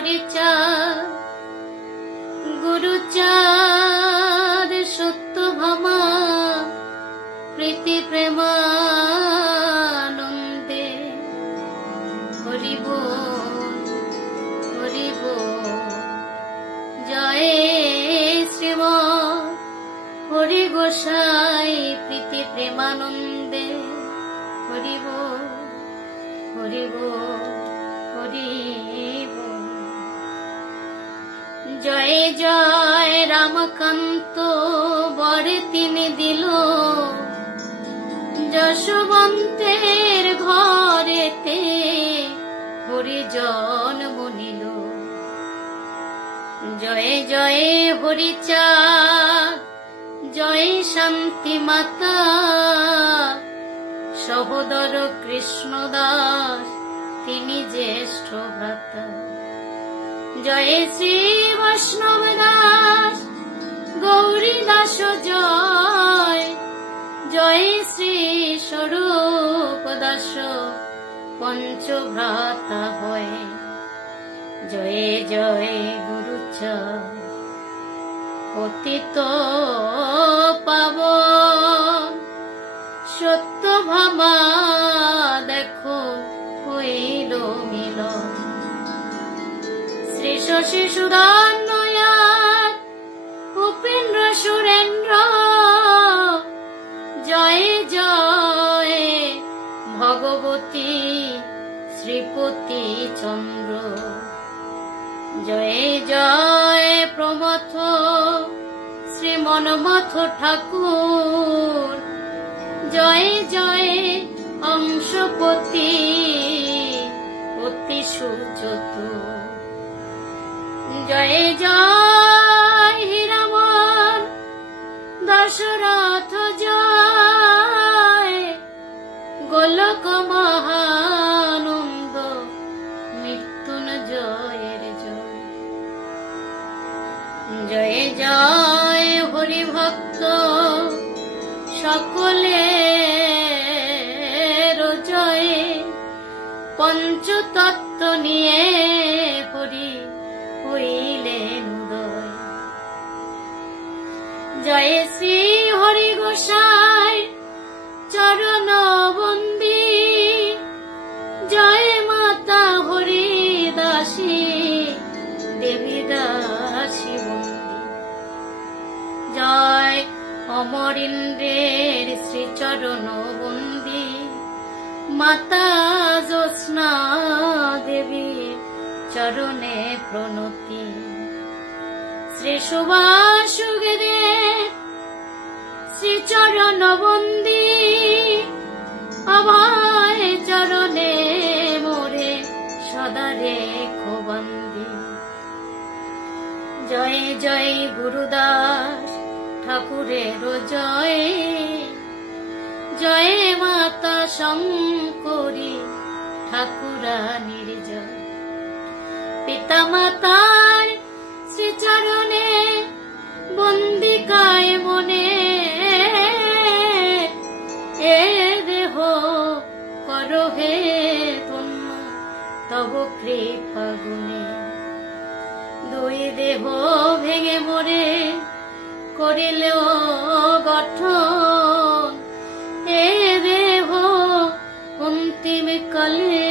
হরিচাঁদ গুরুচাঁদ সত্যভামা প্রীতি প্রেমানন্দে হরি বল হরি বল। জয় শ্রীমৎ হরি গোসাই প্রীতি প্রেমানন্দে হরি বল হরি বল হরি বল। জয় জয় রামকান্ত বরে তিনি দিল যশবন্তের ঘরেতে হরিজন বনিল। জয় জয় হরিচাঁদ জয় শান্তি মাতা সহোদর কৃষ্ণদাস তিনি জ্যেষ্ঠ ভ্রাতা। জয় শ্রী বৈষ্ণব দাস গৌরী দাস জয় জয় শ্রী স্বরূপ দাস পঞ্চভ্রাতা হয়। জয় জয় গুরুচাঁদ পতিত পাবন সত্যভামা দেখো হইল মিলন। শ্রী শশী সুধন নয়ন উপেন্দ্র সুরেন্দ্র জয় জয় ভগবতী শ্রীপতি চন্দ্র। জয় জয় প্রমথ শ্রী মনমথ ঠাকুর জয় জয় অংশপতি অতি সুচতুর। জয় জয় হীরামন দশরথ জয় গোলক মহানন্দ মৃত্যুঞ্জয়ের জয়। জয় জয় হরি ভক্ত সকলের জয় পঞ্চতত্ত্ব নিয়ে হরি হইলেন উদয়। জয় শ্রী হরি গোসাই চরণ বন্দী জয় মাতা হরি দাসী দেবী দাসী বন্দী। জয় অমরিন্দ্রের শ্রীচরণ বন্দী মাতা জ্যোৎস্না দেবী চরণে প্রণতি। শ্রী সুভাষুগের শ্রীচরণ বন্দী আমায় চরণে মোরে সদা রেখো বন্দী। জয় জয় গুরুদাস ঠাকুরের জয় জয় মাতা শঙ্করী ঠাকুরানীর জয়। পিতা মাতার শ্রীচরণে বন্দিকায় মনে এ দেহ করো হে ধন্য তব কৃপা গুণে। দুই দেহ ভেঙে মরে করিলেও গঠন এ দেহ অন্তিম কালে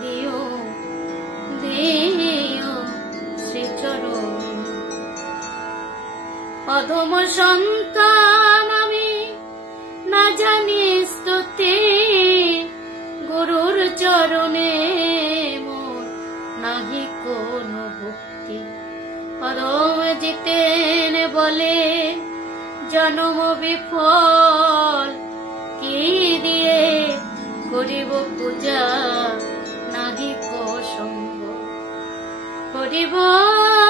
দিও দিও শ্রীচরণ। অধম সন্তান আমি না জানি স্তুতি গুরুর চরণে মোর নাহি কোনো ভক্তি। অধম জিতেন বলে জন্ম বিফল কি দিয়ে করিব পূজা নাহি কো সঙ্গ। হরি বল